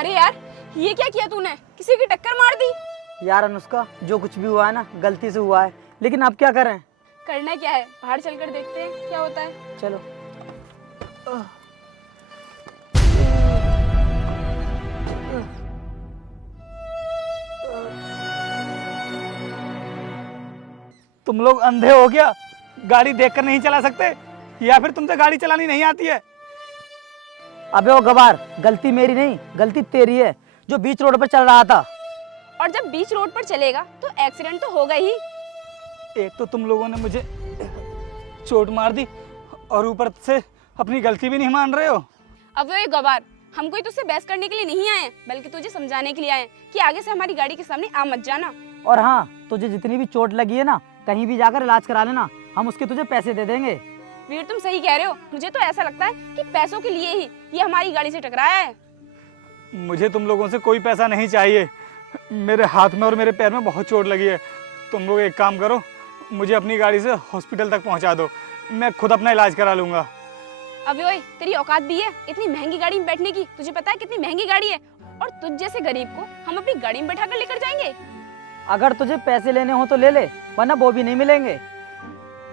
अरे यार, ये क्या किया तूने? किसी की टक्कर मार दी? यार अनुष्का, जो कुछ भी हुआ है ना गलती से हुआ है, लेकिन अब क्या करें? करना क्या है, बाहर चलकर देखते हैं क्या होता है। चलो। तुम लोग अंधे हो क्या? गाड़ी देखकर नहीं चला सकते या फिर तुमसे गाड़ी चलानी नहीं आती है? अबे ओ गवार, गलती मेरी नहीं, गलती तेरी है, जो बीच रोड पर चल रहा था। और जब बीच रोड पर चलेगा तो एक्सीडेंट तो होगा ही। एक तो तुम लोगों ने मुझे चोट मार दी और ऊपर से अपनी गलती भी नहीं मान रहे हो। अब वो एक गवार, हम कोई तुझसे बहस करने के लिए नहीं आए हैं, बल्कि तुझे समझाने के लिए आए हैं कि आगे से हमारी गाड़ी के सामने आ मत जाना। और हाँ, तुझे जितनी भी चोट लगी है ना, कहीं भी जाकर इलाज करा लेना, हम उसके तुझे पैसे दे देंगे। वीर, तुम सही कह रहे हो। मुझे तो ऐसा लगता है कि पैसों के लिए ही ये हमारी गाड़ी से टकराया है। मुझे तुम लोगों से कोई पैसा नहीं चाहिए। मेरे हाथ में और मेरे पैर में बहुत चोट लगी है। तुम लोग एक काम करो, मुझे अपनी गाड़ी से हॉस्पिटल तक पहुंचा दो, मैं खुद अपना इलाज करा लूँगा। अबे ओए, तेरी औकात भी है इतनी महंगी गाड़ी में बैठने की? तुझे पता है कितनी महंगी गाड़ी है? और तुझ जैसे गरीब को हम अपनी गाड़ी में बैठा कर लेकर जाएंगे? अगर तुझे पैसे लेने हो तो ले ले, वरना वो भी नहीं मिलेंगे।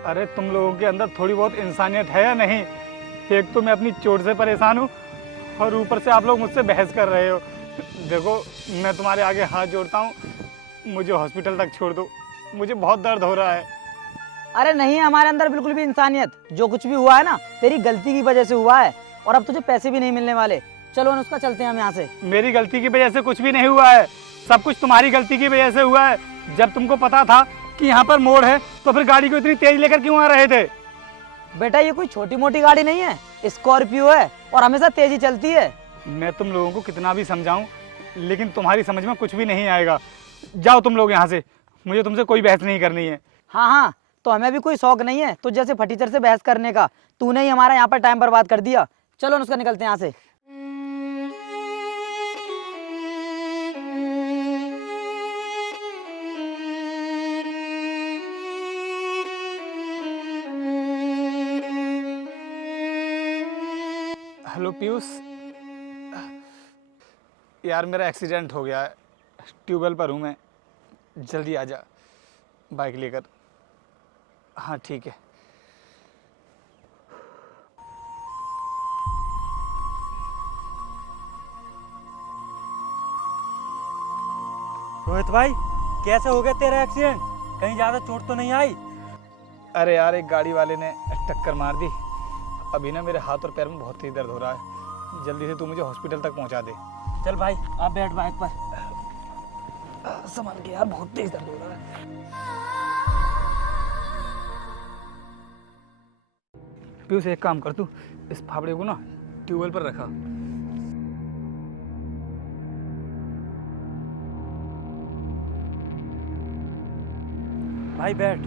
अरे तुम लोगों के अंदर थोड़ी बहुत इंसानियत है या नहीं? एक तो मैं अपनी चोट से परेशान हूँ और ऊपर से आप लोग मुझसे बहस कर रहे हो। देखो, मैं तुम्हारे आगे हाथ जोड़ता हूँ, मुझे हॉस्पिटल तक छोड़ दो, मुझे बहुत दर्द हो रहा है। अरे नहीं, हमारे अंदर बिल्कुल भी इंसानियत। जो कुछ भी हुआ है ना, तेरी गलती की वजह से हुआ है, और अब तुझे पैसे भी नहीं मिलने वाले। चलो अनुष्का, चलते हैं हम यहाँ से। मेरी गलती की वजह से कुछ भी नहीं हुआ है, सब कुछ तुम्हारी गलती की वजह से हुआ है। जब तुमको पता था कि यहाँ पर मोड़ है तो फिर गाड़ी को इतनी तेज लेकर क्यों आ रहे थे? बेटा, ये कोई छोटी मोटी गाड़ी नहीं है, स्कॉर्पियो है और हमेशा तेजी चलती है। मैं तुम लोगों को कितना भी समझाऊं, लेकिन तुम्हारी समझ में कुछ भी नहीं आएगा। जाओ तुम लोग यहाँ से, मुझे तुमसे कोई बहस नहीं करनी है। हाँ हाँ, तो हमें भी कोई शौक नहीं है तुझ जैसे फटीचर से बहस करने का। तूने ही हमारा यहाँ पर टाइम बर्बाद कर दिया। चलो अनुष्का, निकलते हैं यहाँ से। हेलो पीयूष, यार मेरा एक्सीडेंट हो गया है, ट्यूबवेल पर हूँ मैं, जल्दी आ जा बाइक लेकर। हाँ ठीक है। रोहित भाई, कैसे हो गया तेरा एक्सीडेंट? कहीं ज़्यादा चोट तो नहीं आई? अरे यार, एक गाड़ी वाले ने टक्कर मार दी। अभी ना मेरे हाथ और पैर में बहुत तेज दर्द हो रहा है, जल्दी से तू मुझे हॉस्पिटल तक पहुंचा दे। चल भाई, आप बैठ बाइक पर। संभाल के यार, बहुत तेज दर्द हो रहा है। पीयूष, एक काम कर, तू इस फावड़े को ना ट्यूबवेल पर रखा। भाई बैठ।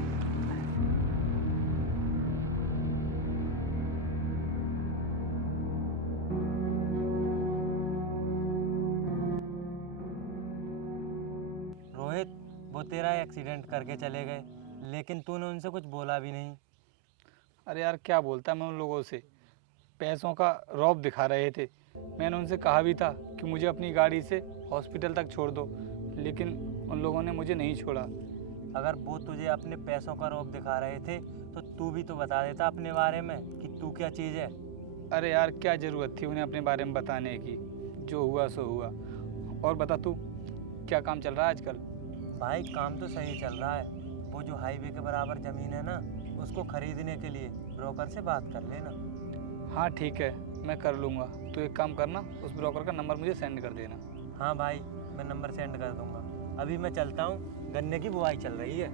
रोहित, वो तेरा एक्सीडेंट करके चले गए, लेकिन तूने उनसे कुछ बोला भी नहीं। अरे यार, क्या बोलता मैं उन लोगों से? पैसों का रौब दिखा रहे थे। मैंने उनसे कहा भी था कि मुझे अपनी गाड़ी से हॉस्पिटल तक छोड़ दो, लेकिन उन लोगों ने मुझे नहीं छोड़ा। अगर वो तुझे अपने पैसों का रौब दिखा रहे थे तो तू भी तो बता देता अपने बारे में कि तू क्या चीज़ है। अरे यार, क्या ज़रूरत थी उन्हें अपने बारे में बताने की? जो हुआ सो हुआ। और बता तू, क्या काम चल रहा है आजकल? भाई काम तो सही चल रहा है। वो जो हाईवे के बराबर ज़मीन है ना, उसको खरीदने के लिए ब्रोकर से बात कर लेना। हाँ ठीक है, मैं कर लूँगा। तो एक काम करना, उस ब्रोकर का नंबर मुझे सेंड कर देना। हाँ भाई, मैं नंबर सेंड कर दूंगा। अभी मैं चलता हूँ, गन्ने की बुआई चल रही है।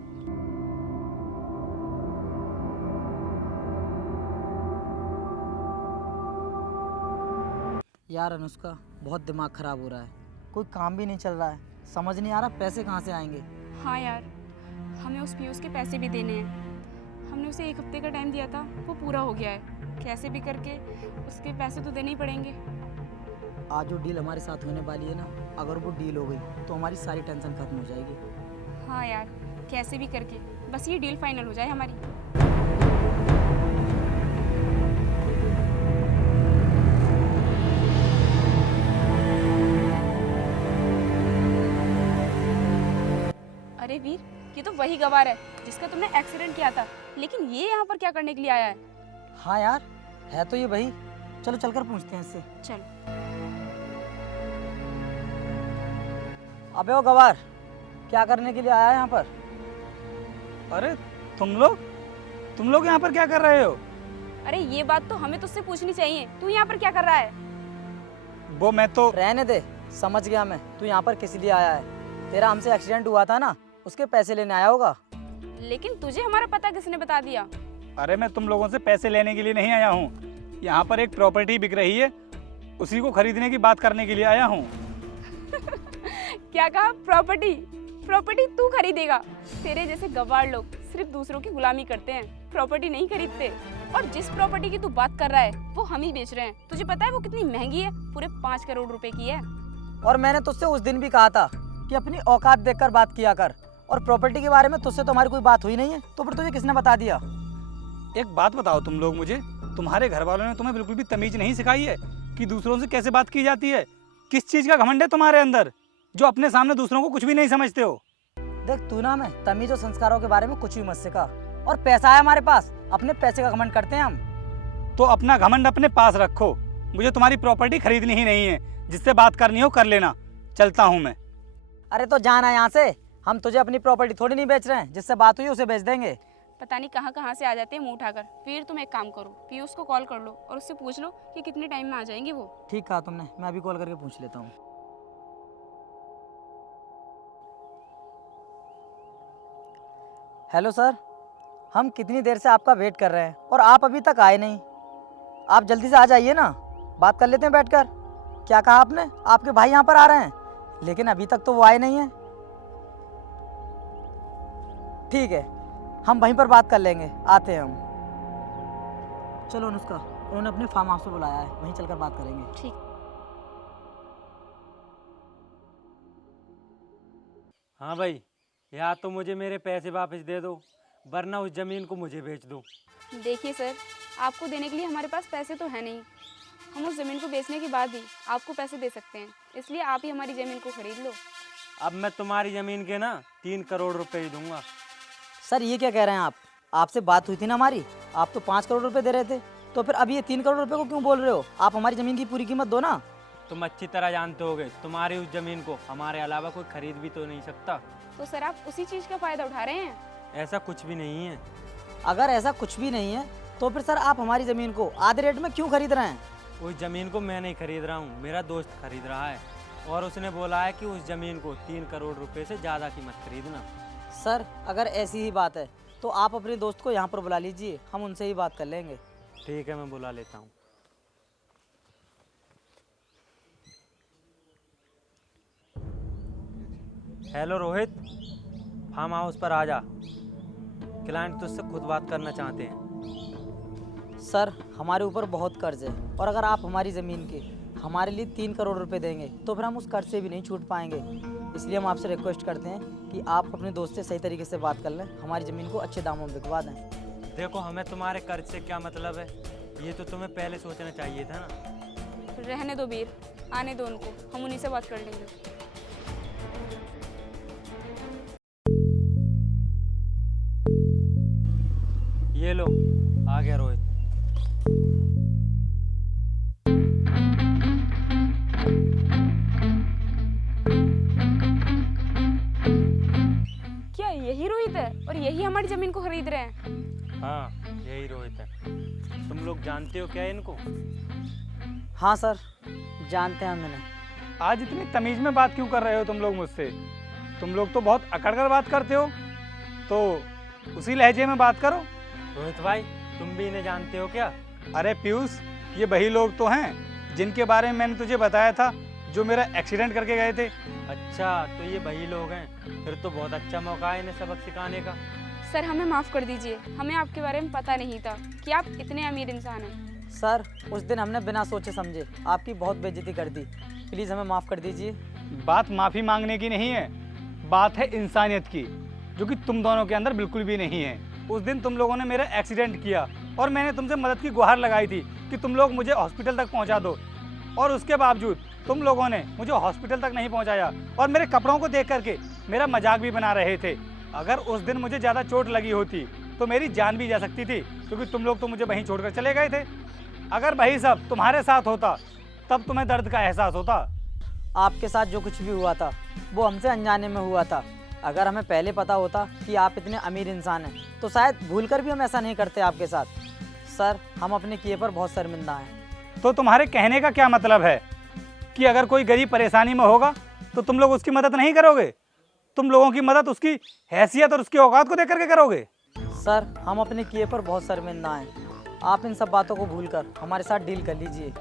यार अनुष्का, बहुत दिमाग खराब हो रहा है, कोई काम भी नहीं चल रहा है, समझ नहीं आ रहा पैसे कहाँ से आएंगे। हाँ यार, हमें उस पीयूष के पैसे भी देने हैं। हमने उसे 1 हफ्ते का टाइम दिया था, वो पूरा हो गया है। कैसे भी करके उसके पैसे तो देने ही पड़ेंगे। आज जो डील हमारे साथ होने वाली है ना, अगर वो डील हो गई तो हमारी सारी टेंशन खत्म हो जाएगी। हाँ यार, कैसे भी करके बस ये डील फाइनल हो जाए हमारी। अरे वीर, ये तो वही गवार है जिसका तुमने एक्सीडेंट किया था, लेकिन ये यहाँ पर क्या करने के लिए आया है? हाँ यार, है तो ये भाई। चलो चलकर पूछते हैं इससे। चल। अबे ओ गवार, क्या करने के लिए आया है यहाँ पर? अरे तुम लोग यहाँ पर क्या कर रहे हो? अरे ये बात तो हमें तुझसे पूछनी चाहिए, तू यहाँ पर क्या कर रहा है? वो मैं तो रहने दे, समझ गया मैं तू यहाँ पर किस लिए आया है। तेरा हमसे एक्सीडेंट हुआ था ना, उसके पैसे लेने आया होगा। लेकिन तुझे हमारा पता किसने बता दिया? अरे मैं तुम लोगों से पैसे लेने के लिए नहीं आया हूँ। यहाँ पर एक प्रॉपर्टी बिक रही है, उसी को खरीदने की बात करने के लिए आया हूँ। क्या कहा? प्रॉपर्टी? प्रॉपर्टी तू खरीदेगा? तेरे जैसे गवार लोग सिर्फ दूसरों की गुलामी करते हैं, प्रॉपर्टी नहीं खरीदते। और जिस प्रॉपर्टी की तू बात कर रहा है वो हम ही बेच रहे हैं। तुझे पता है वो कितनी महंगी है? पूरे 5 करोड़ रुपए की है। और मैंने तुझसे उस दिन भी कहा था कि अपनी औकात देखकर बात किया कर। और प्रॉपर्टी के बारे में तुझसे तो हमारी कोई बात हुई नहीं है, तो फिर तुझे किसने बता दिया? एक बात बताओ तुम लोग मुझे, तुम्हारे घर वालों ने तुम्हें बिल्कुल भी तमीज नहीं सिखाई है कि दूसरों से कैसे बात की जाती है? किस चीज़ का घमंड है तुम्हारे अंदर जो अपने सामने दूसरों को कुछ भी नहीं समझते हो? देख तू ना, मैं तमीज और संस्कारों के बारे में कुछ भी मत सिखा। और पैसा है हमारे पास, अपने पैसे का घमंड करते हैं हम। तो अपना घमंड अपने पास रखो। मुझे तुम्हारी प्रॉपर्टी खरीदनी ही नहीं है। जिससे बात करनी हो कर लेना, चलता हूँ मैं। अरे तो जाना यहाँ से, हम तुझे अपनी प्रॉपर्टी थोड़ी नहीं बेच रहे हैं। जिससे बात हुई उसे बेच देंगे। पता नहीं कहाँ से आ जाते हैं मुंह उठाकर। फिर तुम एक काम करो, पीयूष को कॉल कर लो और उससे पूछ लो कि कितने टाइम में आ जाएंगे वो। ठीक कहा तुमने, मैं अभी कॉल करके पूछ लेता हूँ। हेलो सर, हम कितनी देर से आपका वेट कर रहे हैं और आप अभी तक आए नहीं। आप जल्दी से आ जाइए ना, बात कर लेते हैं बैठकर। क्या कहा आपने? आपके भाई यहाँ पर आ रहे हैं, लेकिन अभी तक तो वो आए नहीं हैं। ठीक है, हम वहीं पर बात कर लेंगे, आते हैं हम। चलो अनुष्का, उन्होंने अपने फार्म हाउस पे बुलाया है, वहीं चलकर बात करेंगे। ठीक। हाँ भाई, या तो मुझे मेरे पैसे वापस दे दो, वरना उस ज़मीन को मुझे बेच दो। देखिए सर, आपको देने के लिए हमारे पास पैसे तो है नहीं। हम उस ज़मीन को बेचने के बाद ही आपको पैसे दे सकते हैं, इसलिए आप ही हमारी ज़मीन को खरीद लो। अब मैं तुम्हारी ज़मीन के ना 3 करोड़ रुपए ही दूंगा। सर ये क्या कह रहे हैं आप? आपसे बात हुई थी ना हमारी, आप तो 5 करोड़ रुपए दे रहे थे, तो फिर अब ये 3 करोड़ रुपए को क्यों बोल रहे हो? आप हमारी ज़मीन की पूरी कीमत दो ना। तुम अच्छी तरह जानते होगे, तुम्हारी उस ज़मीन को हमारे अलावा कोई खरीद भी तो नहीं सकता। तो सर आप उसी चीज़ का फ़ायदा उठा रहे हैं। ऐसा कुछ भी नहीं है। अगर ऐसा कुछ भी नहीं है तो फिर सर आप हमारी ज़मीन को आधे रेट में क्यों खरीद रहे हैं? उस ज़मीन को मैं नहीं खरीद रहा हूँ, मेरा दोस्त खरीद रहा है, और उसने बोला है कि उस ज़मीन को 3 करोड़ रुपए से ज़्यादा की मत खरीदना। सर अगर ऐसी ही बात है तो आप अपने दोस्त को यहाँ पर बुला लीजिए, हम उनसे ही बात कर लेंगे। ठीक है, मैं बुला लेता हूँ। हेलो रोहित, फार्म हाउस पर आ जा, क्लाइंट तुझसे खुद बात करना चाहते हैं। सर हमारे ऊपर बहुत कर्ज है, और अगर आप हमारी ज़मीन के हमारे लिए 3 करोड़ रुपए देंगे तो फिर हम उस कर्ज से भी नहीं छूट पाएंगे। इसलिए हम आपसे रिक्वेस्ट करते हैं कि आप अपने दोस्त से सही तरीके से बात कर लें, हमारी ज़मीन को अच्छे दामों में बिकवा दें। देखो, हमें तुम्हारे कर्ज से क्या मतलब है, ये तो तुम्हें पहले सोचना चाहिए था ना। रहने दो वीर, आने दो उनको, हम उन्हीं से बात कर लेंगे। ये लो, आ गया रोहित। क्या यही रोहित है और यही हमारी ज़मीन को खरीद रहे हैं? हाँ, यही रोहित है। तुम लोग जानते हो क्या इनको? हाँ सर, जानते हैं मैंने। आज इतनी तमीज में बात क्यों कर रहे हो तुम लोग मुझसे? तुम लोग तो बहुत अकड़ कर बात करते हो, तो उसी लहजे में बात करो। रोहित भाई, तुम भी इन्हें जानते हो क्या? अरे पीयूष, ये वही लोग तो हैं जिनके बारे में मैंने तुझे बताया था, जो मेरा एक्सीडेंट करके गए थे। अच्छा, तो ये वही लोग हैं। फिर तो बहुत अच्छा मौका है इन्हें सबक सिखाने का। सर हमें माफ़ कर दीजिए, हमें आपके बारे में पता नहीं था कि आप इतने अमीर इंसान हैं। सर उस दिन हमने बिना सोचे समझे आपकी बहुत बेइज्जती कर दी, प्लीज़ हमें माफ़ कर दीजिए। बात माफ़ी मांगने की नहीं है, बात है इंसानियत की, जो कि तुम दोनों के अंदर बिल्कुल भी नहीं है। उस दिन तुम लोगों ने मेरा एक्सीडेंट किया और मैंने तुमसे मदद की गुहार लगाई थी कि तुम लोग मुझे हॉस्पिटल तक पहुंचा दो, और उसके बावजूद तुम लोगों ने मुझे हॉस्पिटल तक नहीं पहुंचाया और मेरे कपड़ों को देख करके मेरा मजाक भी बना रहे थे। अगर उस दिन मुझे ज़्यादा चोट लगी होती तो मेरी जान भी जा सकती थी, क्योंकि तुम लोग तो मुझे वहीं छोड़कर चले गए थे। अगर वही सब तुम्हारे साथ होता तब तुम्हें दर्द का एहसास होता। आपके साथ जो कुछ भी हुआ था वो हमसे अनजाने में हुआ था। अगर हमें पहले पता होता कि आप इतने अमीर इंसान हैं तो शायद भूलकर भी हम ऐसा नहीं करते आपके साथ। सर, हम अपने किए पर बहुत शर्मिंदा हैं। तो तुम्हारे कहने का क्या मतलब है कि अगर कोई गरीब परेशानी में होगा तो तुम लोग उसकी मदद नहीं करोगे? तुम लोगों की मदद उसकी हैसियत और उसकी औकात को देख करके करोगे? सर, हम अपने किए पर बहुत शर्मिंदा हैं। आप इन सब बातों को भूलकर हमारे साथ डील कर लीजिए।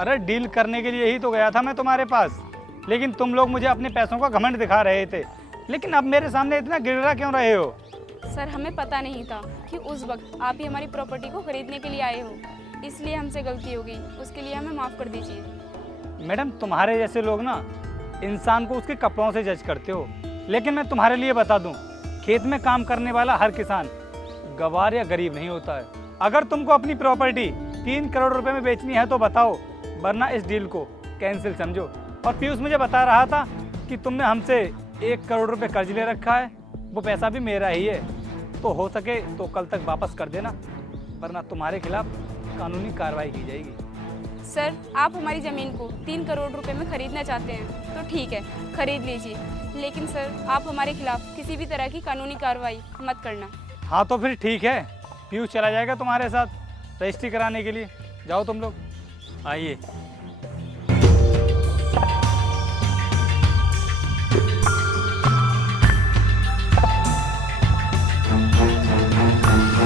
अरे डील करने के लिए ही तो गया था मैं तुम्हारे पास, लेकिन तुम लोग मुझे अपने पैसों का घमंड दिखा रहे थे। लेकिन अब मेरे सामने इतना गिड़रा क्यों रहे हो? सर, हमें पता नहीं था कि उस वक्त आप ही हमारी प्रॉपर्टी को खरीदने के लिए आए हो, इसलिए हमसे गलती हो गई। उसके लिए हमें माफ़ कर दीजिए। मैडम, तुम्हारे जैसे लोग ना इंसान को उसके कपड़ों से जज करते हो, लेकिन मैं तुम्हारे लिए बता दूं, खेत में काम करने वाला हर किसान गवार या गरीब नहीं होता है। अगर तुमको अपनी प्रॉपर्टी 3 करोड़ रुपए में बेचनी है तो बताओ, वरना इस डील को कैंसिल समझो। और पीयूष मुझे बता रहा था कि तुमने हमसे 1 करोड़ रुपए कर्ज ले रखा है, वो पैसा भी मेरा ही है। तो हो सके तो कल तक वापस कर देना, वरना तुम्हारे खिलाफ कानूनी कार्रवाई की जाएगी। सर, आप हमारी ज़मीन को 3 करोड़ रुपए में ख़रीदना चाहते हैं तो ठीक है, ख़रीद लीजिए। लेकिन सर, आप हमारे खिलाफ किसी भी तरह की कानूनी कार्रवाई मत करना। हाँ तो फिर ठीक है, पीयूष चला जाएगा तुम्हारे साथ रजिस्ट्री कराने के लिए। जाओ तुम लोग। आइए।